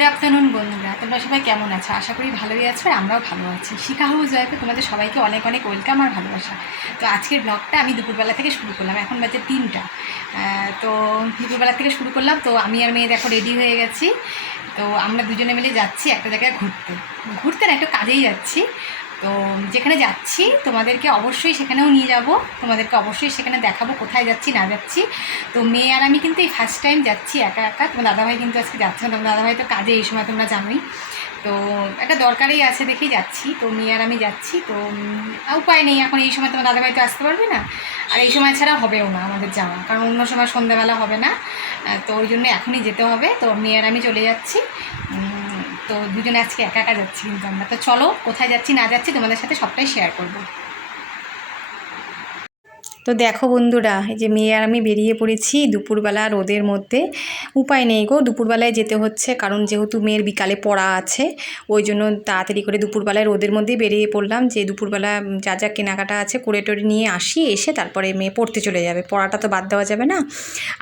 Good afternoon বন্ধুরা। তোমরা সবাই কেমন আছো? আশা করি ভালোই আছো আর আমরাও ভালো আছি। শিখা জয়কে তোমাদের সবাইকে অনেক অনেক ওয়েলকাম আর ভালোবাসা। তো আজকের ব্লগটা আমি দুপুরবেলা থেকে শুরু করলাম। এখন বাজে তিনটা। তো দুপুরবেলা থেকে শুরু করলাম। তো আমি আর মেয়ে দেখো রেডি হয়ে গেছি। তো আমরা দুজনে মিলে যাচ্ছি একটা জায়গায় ঘুরতে। ঘুরতে না, একটু কাজেই যাচ্ছি। তো যেখানে যাচ্ছি, তোমাদেরকে অবশ্যই সেখানেও নিয়ে যাব। তোমাদেরকে অবশ্যই সেখানে দেখাবো কোথায় যাচ্ছি, না যাচ্ছি। তো মেয়ে আর আমি কিন্তু এই ফার্স্ট টাইম যাচ্ছি একা একা। তোমার দাদাভাই কিন্তু আজকে যাচ্ছে না। তোমার দাদাভাই তো কাজে এই সময় তোমরা জানোই। তো একটা দরকারই আছে দেখেই যাচ্ছি। তো মেয়ে আর আমি যাচ্ছি। তো উপায় নেই। এখন এই সময় তোমার দাদাভাই তো আসতে পারবে না। আর এই সময় ছাড়া হবেও না আমাদের যাওয়া। কারণ অন্য সময় সন্ধ্যাবেলা হবে না। তো ওই জন্য এখনই যেতে হবে। তো মেয়ে আর আমি চলে যাচ্ছি। তো দুজনে আজকে একা একা যাচ্ছি কিন্তু আমরা। তো চলো, কোথায় যাচ্ছি না যাচ্ছি তোমাদের সাথে সবটাই শেয়ার করব। তো দেখো বন্ধুরা, এই যে মেয়ে আর আমি বেরিয়ে পড়েছি দুপুরবেলা রোদের মধ্যে। উপায় নেই গো, দুপুরবেলায় যেতে হচ্ছে, কারণ যেহেতু মেয়ের বিকালে পড়া আছে, ওই জন্য তাড়াতাড়ি করে দুপুরবেলায় রোদের মধ্যেই বেরিয়ে পড়লাম যে দুপুরবেলা যা যা কেনাকাটা আছে করে টোরে নিয়ে আসি, এসে তারপরে মেয়ে পড়তে চলে যাবে, পড়াটা তো বাদ দেওয়া যাবে না।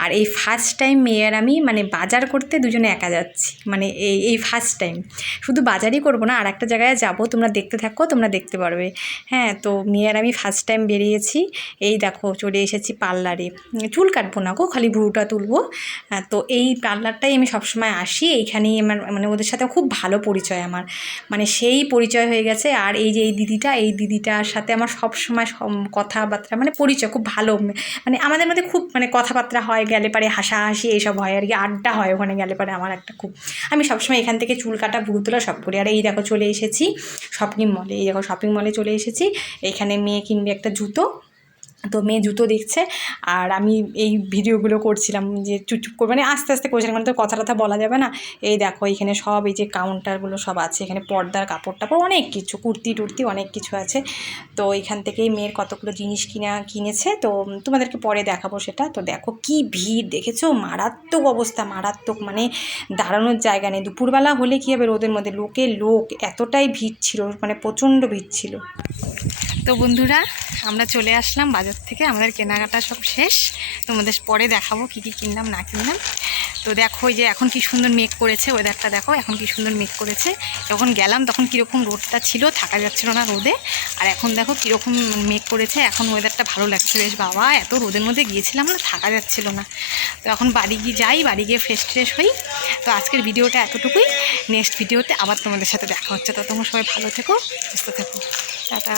আর এই ফার্স্ট টাইম মেয়ে আর আমি মানে বাজার করতে দুজনে একা যাচ্ছি মানে এই এই ফার্স্ট টাইম শুধু বাজারই করব না আর একটা জায়গায় যাব, তোমরা দেখতে থাকো, তোমরা দেখতে পারবে। হ্যাঁ তো মেয়ে আর আমি ফার্স্ট টাইম বেরিয়েছি, এই দেখো চলে এসেছি পার্লারে। চুল কাটবো না গো খালি ভুরুটা তুলবো। হ্যাঁ, তো এই পার্লারটাই আমি সবসময় আসি। এইখানেই আমার মানে ওদের সাথে খুব ভালো পরিচয় আমার। মানে সেই পরিচয় হয়ে গেছে। আর এই যে এই দিদিটা এই দিদিটার সাথে আমার সবসময় সম- কথাবার্তা মানে পরিচয় খুব ভালো। মানে আমাদের মধ্যে খুব মানে কথাবার্তা হয় গেলে পারে হাসাহাসি এইসব হয় আর কি। আড্ডা হয় ওখানে গেলে পারে আমার একটা খুব। আমি সবসময় এখান থেকে চুল কাটা ভুরু তোলা সব করি। আর এই দেখো চলে এসেছি শপিং মলে এই দেখো শপিং মলে চলে এসেছি। এখানে মেয়ে কিনবে একটা জুতো। তো মেয়ে জুতো দেখছে আর আমি এই ভিডিওগুলো করছিলাম যে চুপচুপ করে মানে আস্তে আস্তে করছিলাম মানে তো কথা টথা বলা যাবে না। এই দেখো এখানে সব, এই যে কাউন্টারগুলো সব আছে, এখানে পর্দার, কাপড় টাপড়, অনেক কিছু, কুর্তি টুর্তি অনেক কিছু আছে। তো এখান থেকেই মেয়ের কতগুলো জিনিস কিনা, কিনেছে। তো তোমাদেরকে পরে দেখাবো সেটা। তো দেখো কি ভিড়, দেখেছ? মারাত্মক অবস্থা, মারাত্মক মানে দাঁড়ানোর জায়গা নেই। দুপুরবেলা হলে কী হবে রোদের মধ্যে? লোকে লোক, এতটাই ভিড় ছিল মানে প্রচণ্ড ভিড় ছিল। তো বন্ধুরা, আমরা চলে আসলাম বাজার থেকে আমাদের কেনাকাটা সব শেষ। তোমাদের পরে দেখাবো কী কী কিনলাম, না কিনলাম। তো দেখো যে এখন কি সুন্দর মেঘ করেছে ওয়েদারটা দেখো, এখন কি সুন্দর মেঘ করেছে। যখন গেলাম তখন কীরকম রোদটা ছিল, থাকা যাচ্ছিল না রোদে। আর এখন দেখো কীরকম মেঘ করেছে, এখন ওয়েদারটা ভালো লাগছে। বেশ বাবা, এত রোদের মধ্যে গিয়েছিলাম না, থাকা যাচ্ছিল না। তো এখন বাড়ি গিয়ে যাই, বাড়ি গিয়ে ফ্রেশ ফ্রেশ হই। তো আজকের ভিডিওটা এতটুকুই। নেক্সট ভিডিওতে আবার তোমাদের সাথে দেখা হচ্ছে। তো তোমরা সবাই ভালো থেকো, সুস্থ থেকো। টাটা।